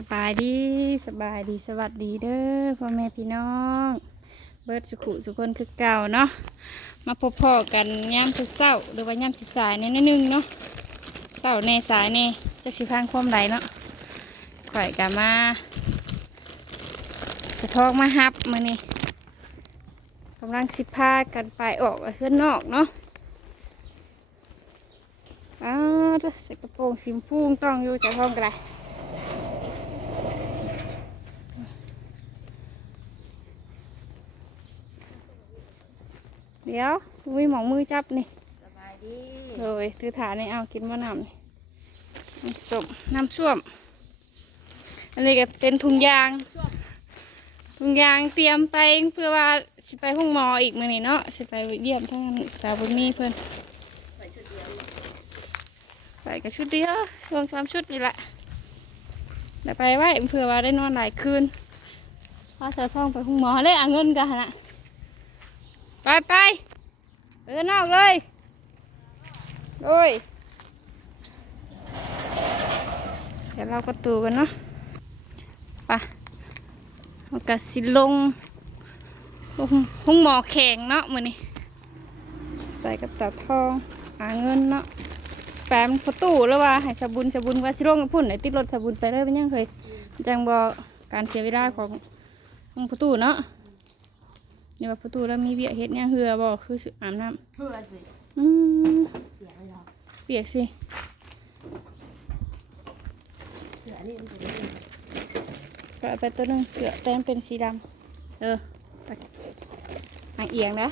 สบายดีสบายดีสวัสดีเด้อพ่อแม่พี่น้อง เบิร์ดสุขุสุคนคือเก่าเนาะมาพบพ่อกันย่ามสุดเศร้าหรือว่าย่ามสิสายในนิดนึงเนาะเศร้าในสายในจะสิพังความไหลเนาะข่อยกันมาสะทอกมาฮับมือนี่กำลังสิพากันไปออกไปข้างนอกเนาะอ้าวเด้อใส่กระโปรงสีมพูต้องอยู่ใจห้องกันเลย ดี๋ยวมุ้ยหมองมือจับนี่สบายดีเลยถือถาในเอากินมะนาวนี่น้ำส้มน้ำส้วมอันนี้ก็เป็นถุงยางถุงยางเตรียมไปเพื่อว่าสิไปห้องหมออีกมื้อนี้เนาะสิไปเยี่ยมทั้งสาวบุญมีเพิ่นใส่ชุดเดียวไปกับชุดเดียวรวมสามชุดนี่แหละเดี๋ยวไปไว้เพื่อว่าได้นอนหลายคืนพาเสาวท้องไปห้องหมอเลยเอาเงินกันนะ ไปไปไปข้านอกเลยโอ้ยเดี๋ยวเราก็ตูกันเนาะไปเอากระสิลงลงห้งหมอแข็งเนาะมือนี้ไปกับสาวทองหาเงินเนาะสแปมประตูแล้วว่าให้สบุนสบุนว่าสิลงกับพุ่นไหนติดรถสบุนไปเลยเป็นยังเคยจังบอการเสียเวลาของของประตูเนาะ นี่ว่าประตูแล้วมีเบียเฮ็ดเนี่ยงเหือบ่คือสิอาบน้เพื่อสิำอืมเสียเลยเหรอเปียกสิเสียนี่มันเป็นยังไงก็เอาไปตัวหนึงเสือแต่มันเป็นสีดำเออไปหางเอียงนะ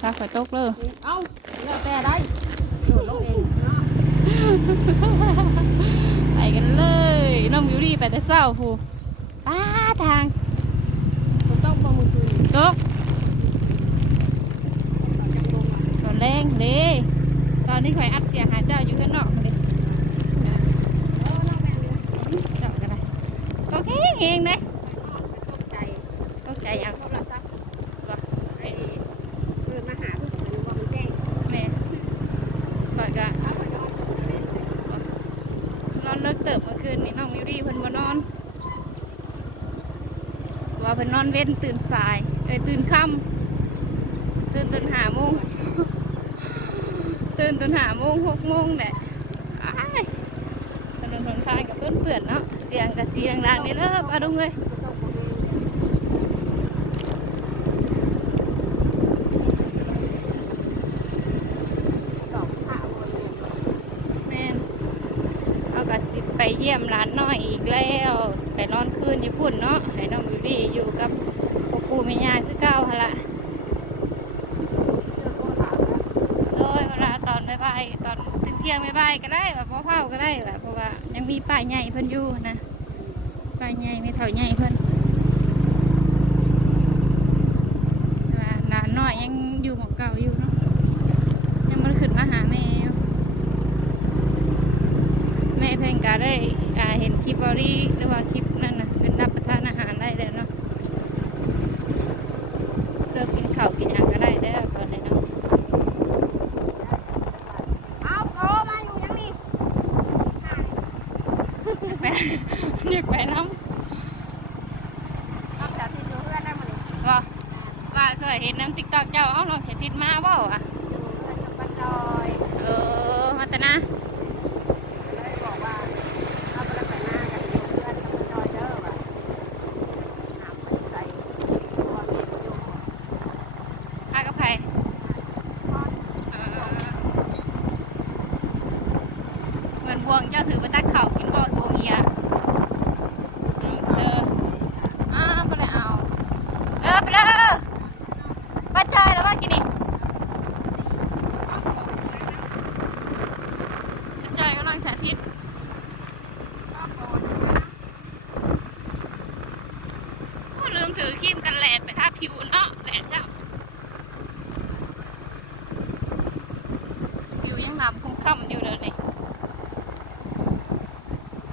ตาฝอยตกเลยเอ้าแล้วแต่ได้โดดลงเองเนาะไปกันเลย น้องมิวรี่ไปแต่เศร้าผู้ป้าทาง ผมต้องมามือคืน ตกตอนแรงเด้ตอนนี้ข่อยอัดเสียงหาเจ้าอยู่ข้างนอกเลยเออน้องแม่เนี่ยเจ้าก็ได้ก็แค่เองเด้ตกใจตกใจยังโทรศัพท์ไอ้เปิดมาหาเพื่อนมันว่างแม่ก่อนก็เอาไปนอนนอนเลิกเติบเมื่อคืนนี้น้องมิวรี่เพิ่นมานอน ว่าเพิ่นนอนเว้นตื่นสาย เอ้ยตื่นค่ำตื่นตื่นหาโมงตื่นตื่นหาโมงหกโมงแหละอ้ายถนนหนทางกับเพื่อนเปื่อนเนาะเสียงกับเสียงดังนี่เด้อป้าดุงเลยเมนเอาก็สิไปเยี่ยมร้านน้อยอีกแล้ว ไปนอนคืนญี่ปุ่นเนาะให้น้องบิวตี้อยู่กับ ปู่แม่ย่าคือเก่าหั่นละโดยเวลาตอนบ่ายๆตอนเที่ยงๆบ่ายๆก็ได้แบบพ่อเผาก็ได้แหละเพราะว่ายังมีป้ายใหญ่เพิ่นอยู่นะป้ายใหญ่ไม่เท่าใหญ่เพิ่นว่าร้านน้อยยังอยู่หมองเก่าอยู่เนาะยังบ่ได้ขึ้นมาหาแม่แม่เพิ่งก็ได้เห็นคลิปบอรี่หรือว่าคลิปนั่นนะเป็นรับประทานอาหารได้แล้วเนาะเลิกกินข้าวกินหยังก็ได้แล้วตอนนี้เนาะ เอาโทรมาอยู่ยังนี่ แม่เรียกไปน้ ต้องจากที่ดูเพื่อนได้หมดเลยำว่า ว่าเคยเห็นน้ำติ๊กต็อกเจ้าเอาลองใช้พิษมาเปล่าอะอยู่เพื่อนกับบ้านดอยเออมาแต่นะ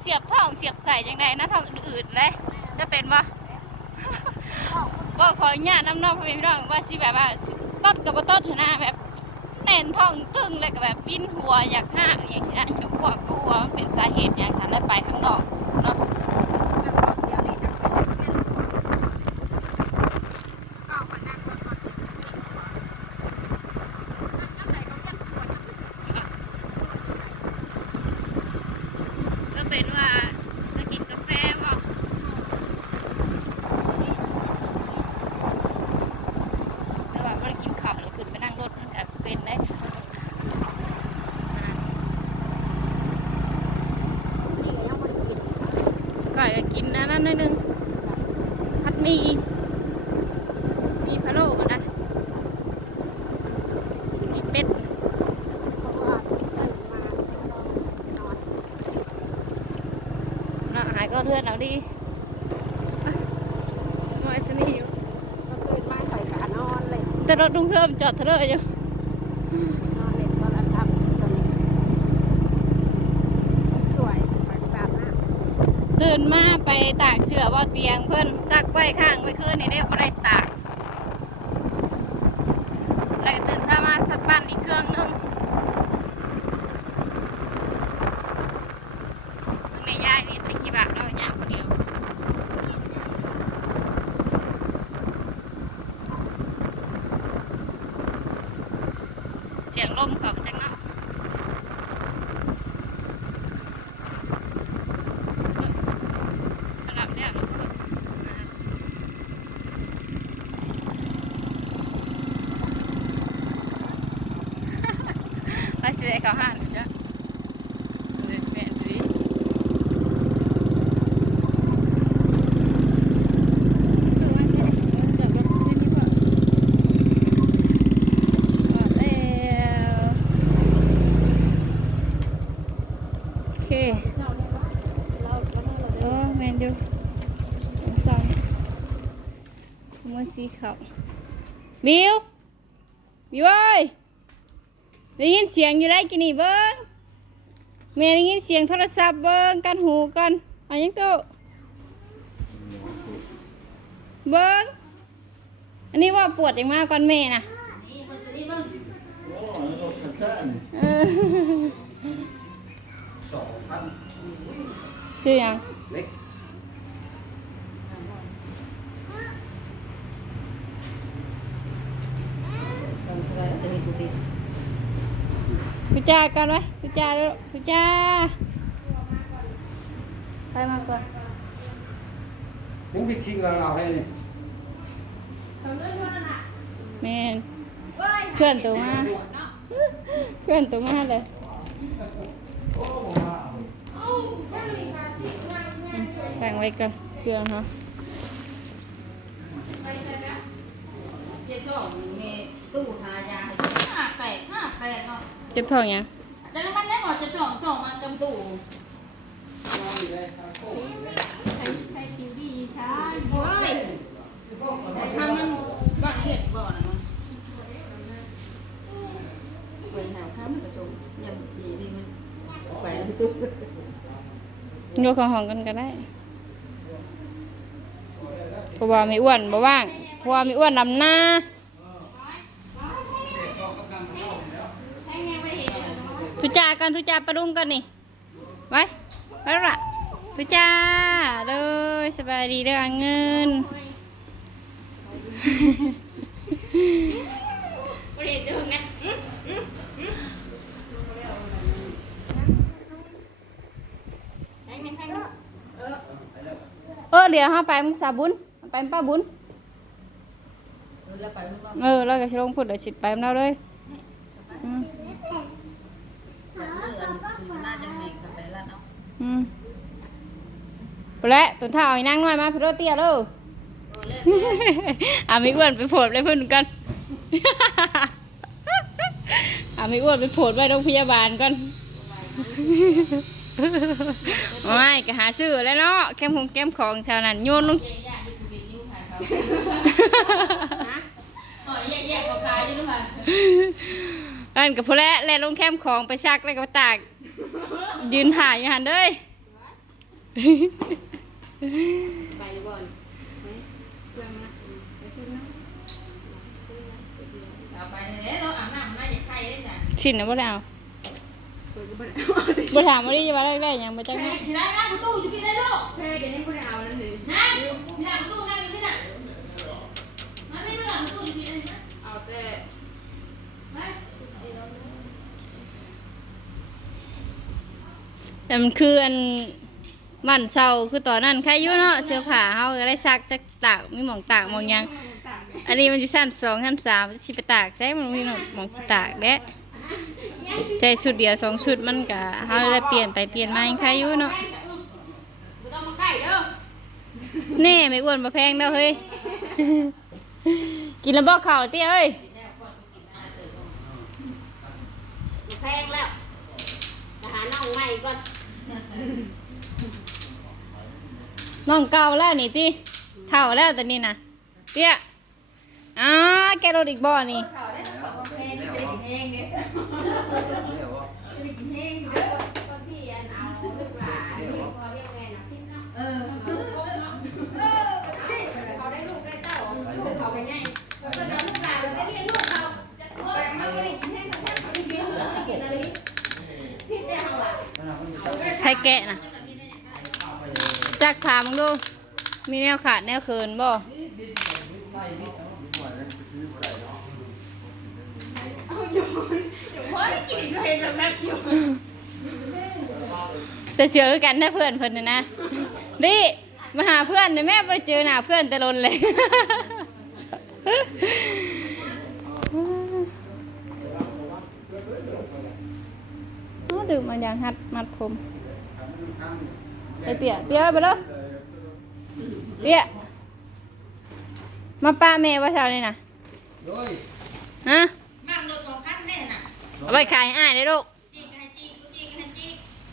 เสียบท่องเสียบใส่ยังไงนะท่องอื่นๆเลยจะเป็นบ่บ่ขออนุญาตน้ำนอกพ่อแม่พี่น้องว่าสิแบบว่าสิตดกับบ่ต้นหน้าแบบแน่นท้องตึงเลยก็แบบวินหัวอยากห้างอย่างเช่นอยากอ้วกก็หัวมันเป็นสาเหตุอย่างนั้นแล้วไปข้างนอกเนาะ เดี๋ยวนี้นะก็มานั่งรถก่อนน้ำไหลก็ยังปวด ก็เป็นว่าจะกินกาแฟบ่แต่ว่าบ่ได้กินข้าวเลยขึ้นไปนั่งรถมันก็เป็นได้ นี่ก็ยังไม่ได้กิน ก่อยก็กินนะนั่นหนิดนึงพัดหมี มีพะโล้ก็ได้มีเป็ดเพราะว่าตื่นมาไม่ต้องนอนเนาะหายก็เลือดเราดีอะมอยสนีอยู่ก็ตื่นมาใส่กานอนเลย แต่รถดุงเพิ่มจอดเทะเลอยู่ นอนเล่นโทรศัพท์จนสวยไปแบบนั้น ตื่นมาไปตากเชือว่าเตียงเพิ่อนซักไว้ข้างไว้คืนนี่เรียกว่ได้ตากแล้วก็ตื่นเช้ามาสับปั้นอีกเครื่องหนึงตรงในยายนี่ตะขี้บะเราหยาบคนเดียวเสียงลมเขาจังเนาะดับเนี่ยเนาะไปสิไปเขาห้านจ้ะเลยแม่นดีดูว่าแค่ไหนเดี๋ยวจะไปที่บ่ว่าแล้วโอเค เราก็นั่งเลย โอ้แมนอยู่สงสารมือ สีขาวบิวบิวเอ้ยได้ยินเสียงอยู่ได้กินนี่เบิ้งแม่ได้ยินเสียงโทรศัพท์เบิ้งกันหูกันเอันยังตัวเบิ้งอันนี้ว่าปวดอย่างมากก่อนแม่นะโอ้ยรถกระแค่นี่เออสองพันชื่อหยัง เล็กพิจากันไว้พิจาเร็วพิจาไปมาก่อนมึงไปทิ้งเราเราให้นี่แม่นเพื่อนตัวมาเพื่อนตัวมาเลยแบ่งไว้กันเครื่องเนาะเจ้าช่องมี ตู้ทายาให้ห้าแตกห้าแตกเนาะเจ็บท้องยังจากนั้นมันได้หมดจะจ่องจ่องมันกำตู้ใส่ผิวดีใช่โอ้ยใส่ทำมันบ้าเห็ดบ่อนะมันไปหาข้าวมันกระจงยังดีนี่มันไปแล้วตู้โยกของห้องกันก็ได้เพราะว่าไม่อ้วนบ่ว่างเพราะว่าไม่อ้วนลำหน้า ทุจากันทุจาปลาดุงกันนี่ ไว้ไปแล้วล่ะทุจาเลยสบายดีเด้อเงินเออเดี๋ยวเราไปมึงสาบุญไปมึงป้าบุญแล้วไปมันก็เออเราก็ชิลงพูดเดี๋ยวฉิดไปมึงเราเลยอืม แบบเลื่อนคือหน้าจังไงกับไปละเนาะ อืมไป แล้วตุนเท้าไอ้นางน้อยมาพี่โรเตียเลยโอ้เล่นอ่าไม่อ้วนไปโผล่เลยเพื่อนกันอ่าไม่อ้วนไปโผล่ไว้โรงพยาบาลก่อนไม่ก็หาซื้อแล้วเนาะแก้มของแก้มของแถวนั้นโยนลงแย่ๆอยู่เป็นนิ้วขายเขาฮะอ๋อแย่ๆก็ขายอยู่ด้วยค่ะอันกับพอแล้วแล่ลงแคมของไปซักแล้วก็ตาก ยืนถ่ายอยู่หันเด้ย ไปก่อนเพื่อนมาไปซื้อน้เอาไปเลยเราอาบน้ำน่าจะใครได้จ้ะชินนะบ่ได้เอาำเพื่อนก็ไม่ได้บ่ถามว่าได้จะว่าได้ได้หยังบ่จักแม่ที่ได้นะประตูอยู่ที่ได้ลูกเพื่อนเดี๋ยวยังไม่ได้เอาแล้วเลยนั่งที่หลังประตูนั่งอยู่ที่น่ะนั่นนี่หลังประตูอยู่ที่ไหนนะเอาแต่ไปแต่มันคืออัน มันเศร้าคือตอนนั้นใครอยู่เนาะเสื้อผ้าเฮาก็ได้ซักจักตากมีหม่องตากหม่องหยังตากไงอันนี้มันอยู่ชั้นสองชั้นสามสิไปตากใช่มันมีหมองสิตากแด้ใจชุดเดียวสองชุดมันก็เฮาได้เปลี่ยนไปเปลี่ยนมายังใครอยู่เนาะไม่ต้องมาใกล้เด้อแน่ไม่อ้วนมาแพงเด้อเฮ้ยกินแล้วบอกข่าวเตี้ยเอ้ยแพงแล้วมาหาน้องใหม่ก่อน น้องเก่าแล้วนี่ติเท่าแล้วแต่นี่นะเตี้ยอ้าแกรถอีกบ่อนี่เขาได้เขาบอกเพลงจะกินเองเนี่ยจะกินเองเด้อก็พี่อันเอาลูกหลานนี่พอเรียกแม่นะพี่เนาะเออเขาได้ลูกได้เต้าลูกเขากันไงแล้วก็นำลูกหลานแล้วก็เรียนลูกเขาจะโอ้ยมันก็ได้กินให้แท้เขาได้กินเขาได้กินอะไรพี่ได้เอาล่ะใครแกะนะ จักถามมึงดู มีแนวขาดแนวเคินบ่เฮ้ยกินเพลงแล้วแม่อยู่เสือเชือกันนะเพื่อนเพิ่นน่ะนะดิมาหาเพื่อนเนี่ยแม่ไปเจอหน้าเพื่อนแต่ลนเลยโอ้ดื่มมันอย่างหัดมัดผม ไอเตี้ยเตี้ยไปแล้วเตี้ยมาป้าแม่ว่าเช้านี่นะฮะมั่งรถของคันแน่น่ะเอาไปขายให้อ้ายได้ลูกจีกันให้จีกูจีกันให้จี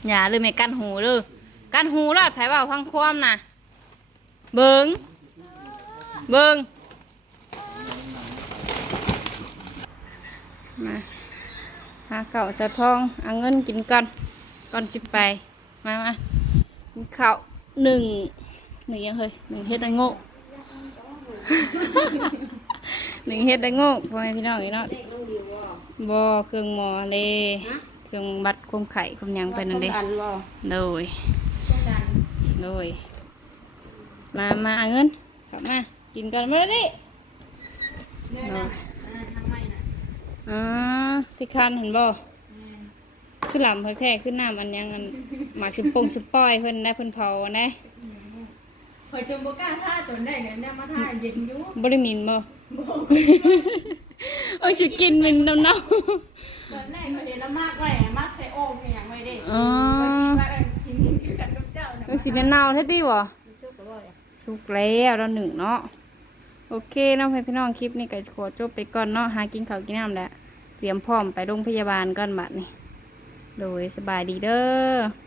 อย่าลืมไม่กันหูเลยกันหูรอดไผเว่าพังความนะเบิงเบิงมาหาเก่าสะทองเอาเงินกินก่อนก่อนสิไปมามากิน ข้าวหนึ่งหนึ่งยังเฮ้ยหนึ่งเฮ็ดได้โง่หนึ่งเฮ็ดได้โง่พ่อแม่พี่น้องอีเนาะเด็กน้องบ่เครื่องหมอเลยเครื่องบัดความไข่ความหยังไปนั่นเด้โดยโดยมามาเงินกลับมากินกันมาดิเนี่ยนะทำไมน่ะอ๋อที่คันเห็นบ่ ขึ้นลำเพิ่นแค่ขึ้นน้ำอันยังอันหมากสิปงสิปล่อยเพิ่นได้เพิ่นเผาได้คอยจมบ่กล้าท่าจนได้เนี่ยเนี่ยมาท่าเย็นอยู่บ่ได้หมินบ่โอ้ยสิกินมินน้ำเน่าตอนแรกเขาเห็นแล้วมากไว้มากใส่โอ่งให้หยังไว้เด้อ๋อคอยคิดว่าเออสิมีคือกันกับเจ้าน่ะเอ้ยสิเน่าๆแท้ติบ่ชุกก็บ่อยสุกแล้วเราหนึ่งเนาะโอเคเน้องพี่น้องคลิปนี้ก็ขอจบไปก่อนเนาะหากินข้าวกินน้ำแล้วเตรียมพร้อมไปโรงพยาบาลก่อนบัดนี้ โดยสบายดีเด้อ